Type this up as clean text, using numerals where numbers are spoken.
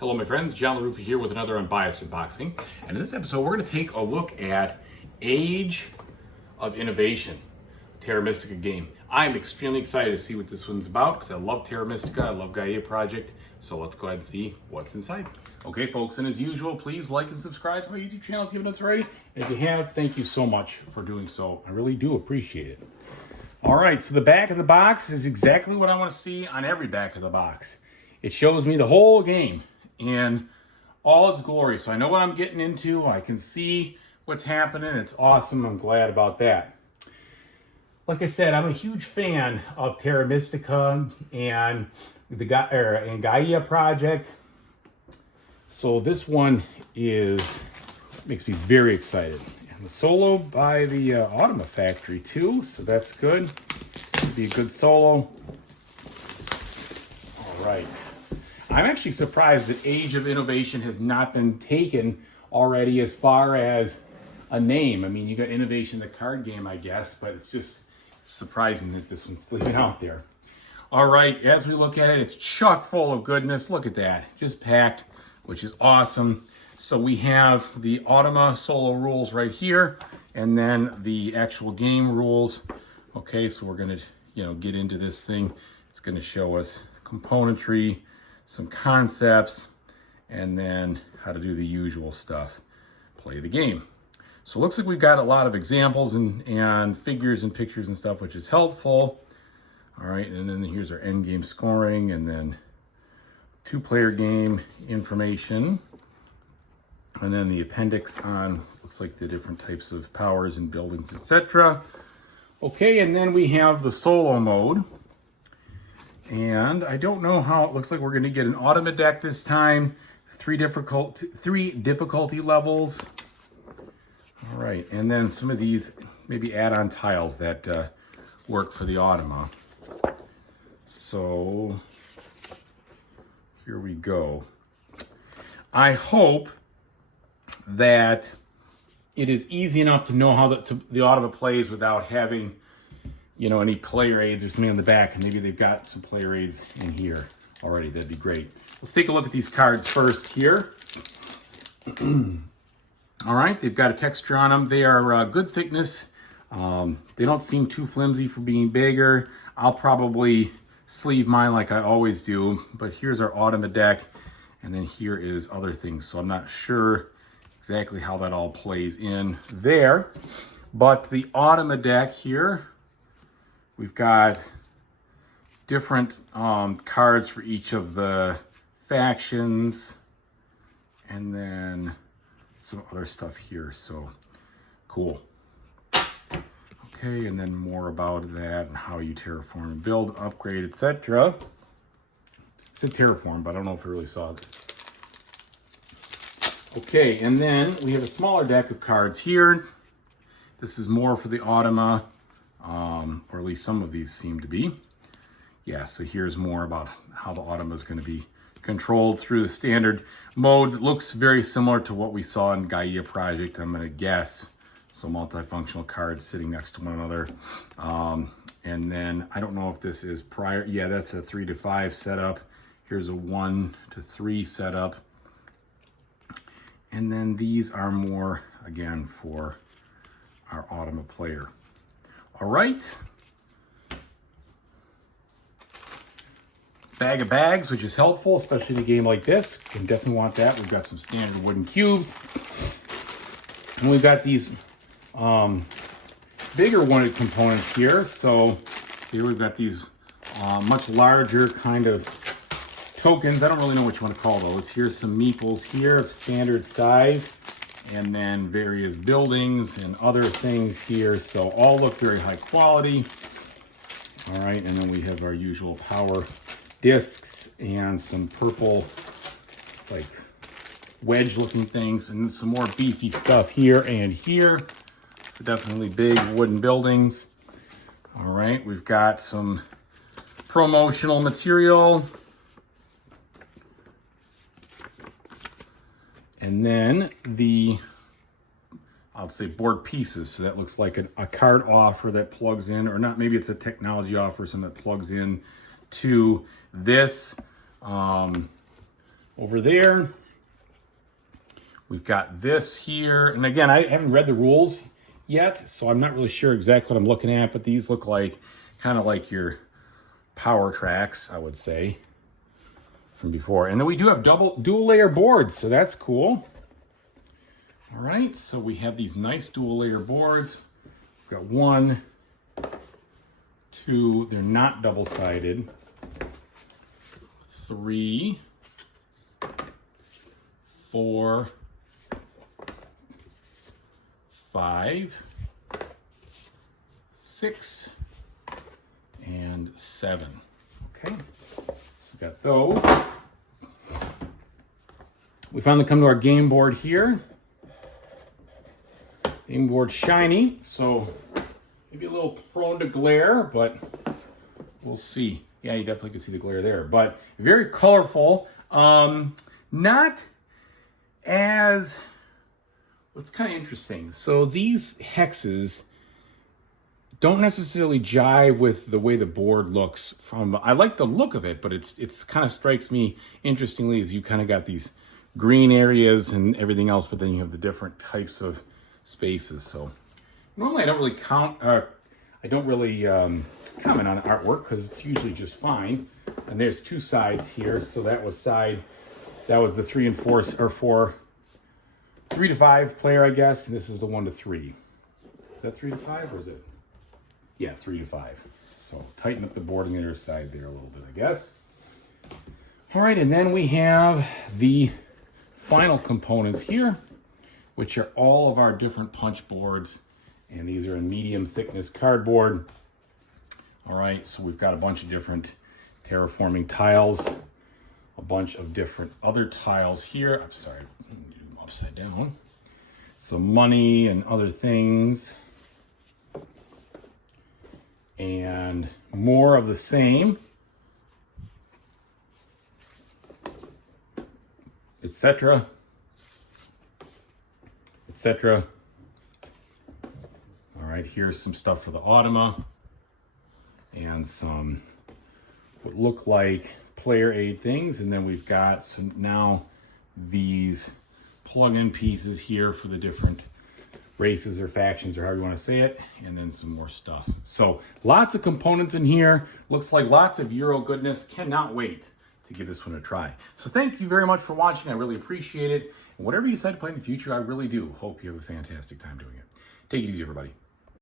Hello my friends, LaRuffa here with another Unbiased unboxing. And in this episode we're going to take a look at Age of Innovation, Terra Mystica game. I'm extremely excited to see what this one's about because I love Terra Mystica, I love Gaia Project. So let's go ahead and see what's inside. Okay folks, and as usual, please like and subscribe to my YouTube channel if you haven't done so already. And if you have, thank you so much for doing so. I really do appreciate it. All right, so the back of the box is exactly what I want to see on every back of the box. It shows me the whole game in all its glory. So I know what I'm getting into. I can see what's happening. It's awesome. I'm glad about that. Like I said, I'm a huge fan of Terra Mystica and the Gaia Project. So this one makes me very excited. And the solo by the Automa Factory too, so that's good. It'll be a good solo. All right. I'm actually surprised that Age of Innovation has not been taken already as far as a name. I mean, you got Innovation, the card game, I guess, but it's just surprising that this one's still out there. All right, as we look at it, it's chock full of goodness. Look at that, just packed, which is awesome. So we have the Automa solo rules right here, and then the actual game rules. Okay, so we're gonna, get into this thing. It's gonna show us componentry, some concepts, and then how to do the usual stuff, play the game. So it looks like we've got a lot of examples and figures and pictures and stuff, which is helpful. All right, and then here's our end game scoring, and then two-player game information, and then the appendix on, looks like the different types of powers and buildings, etc. Okay, and then we have the solo mode. And I don't know how it looks like we're going to get an Automa deck this time. Three difficulty levels. All right, and then some of these maybe add-on tiles that work for the Automa. So here we go. I hope that it is easy enough to know how the Automa plays without having any player aids or something on the back, and maybe they've got some player aids in here already. That'd be great. Let's take a look at these cards first here. All right, they've got a texture on them. They are good thickness. They don't seem too flimsy for being bigger. I'll probably sleeve mine like I always do, but here's our Automa deck, and then here is other things. So I'm not sure exactly how that all plays in there, but the Automa deck here, we've got different cards for each of the factions, and then some other stuff here, so cool. Okay, and then more about that and how you terraform, build, upgrade, etc. It said terraform, but I don't know if I really saw it. Okay, and then we have a smaller deck of cards here. This is more for the Automa. Or at least some of these seem to be. Yeah, so here's more about how the Automa is going to be controlled through the standard mode. It looks very similar to what we saw in Gaia Project, I'm going to guess. So multifunctional cards sitting next to one another. And then I don't know if this is prior. Yeah, that's a 3 to 5 setup. Here's a 1 to 3 setup. And then these are more, again, for our Automa player. All right, bag of bags, which is helpful, especially in a game like this. You can definitely want that. We've got some standard wooden cubes. And we've got these bigger wanted components here. So here we've got these much larger kind of tokens. I don't really know what you want to call those. Here's some meeples here of standard size, and then various buildings and other things here. So all look very high quality. All right, and then we have our usual power discs and some purple, like wedge looking things, and some more beefy stuff here and here. So definitely big wooden buildings. All right, we've got some promotional material. And then I'll say board pieces. So that looks like a card offer that plugs in, or not, maybe it's a technology offer, something that plugs in to this over there. We've got this here. And again, I haven't read the rules yet, so I'm not really sure exactly what I'm looking at, but these look like kind of like your power tracks, I would say, from before. And then we do have dual layer boards, so that's cool. All right, so we have these nice dual layer boards. We've got 1, 2, they're not double-sided. 3, 4, 5, 6, and 7. Okay, so we got those. We finally come to our game board here. Game board shiny, so maybe a little prone to glare, but we'll see. Yeah, you definitely can see the glare there, but very colorful. Not as, it's kind of interesting. So these hexes don't necessarily jive with the way the board looks I like the look of it, but it's kind of strikes me interestingly as you kind of got these green areas and everything else, but then you have the different types of spaces. So normally I don't really comment on artwork because it's usually just fine. And there's 2 sides here. So that was the 3 and 4 or 4, 3 to 5 player, I guess. And this is the 1 to 3. Is that 3 to 5 or is it? Yeah, 3 to 5. So tighten up the board on the other side there a little bit, I guess. All right, and then we have the final components here, which are all of our different punch boards. And these are in medium thickness cardboard. All right, so we've got a bunch of different terraforming tiles, a bunch of different other tiles here. I'm sorry, do them upside down. Some money and other things. And more of the same, etc., etc. All right, here's some stuff for the Automa and some what look like player aid things. And then we've got some now these plug-in pieces here for the different races or factions or however you want to say it, and then some more stuff. So lots of components in here. Looks like lots of Euro goodness. Cannot wait to give this one a try. So thank you very much for watching. I really appreciate it. And whatever you decide to play in the future, I really do hope you have a fantastic time doing it. Take it easy, everybody.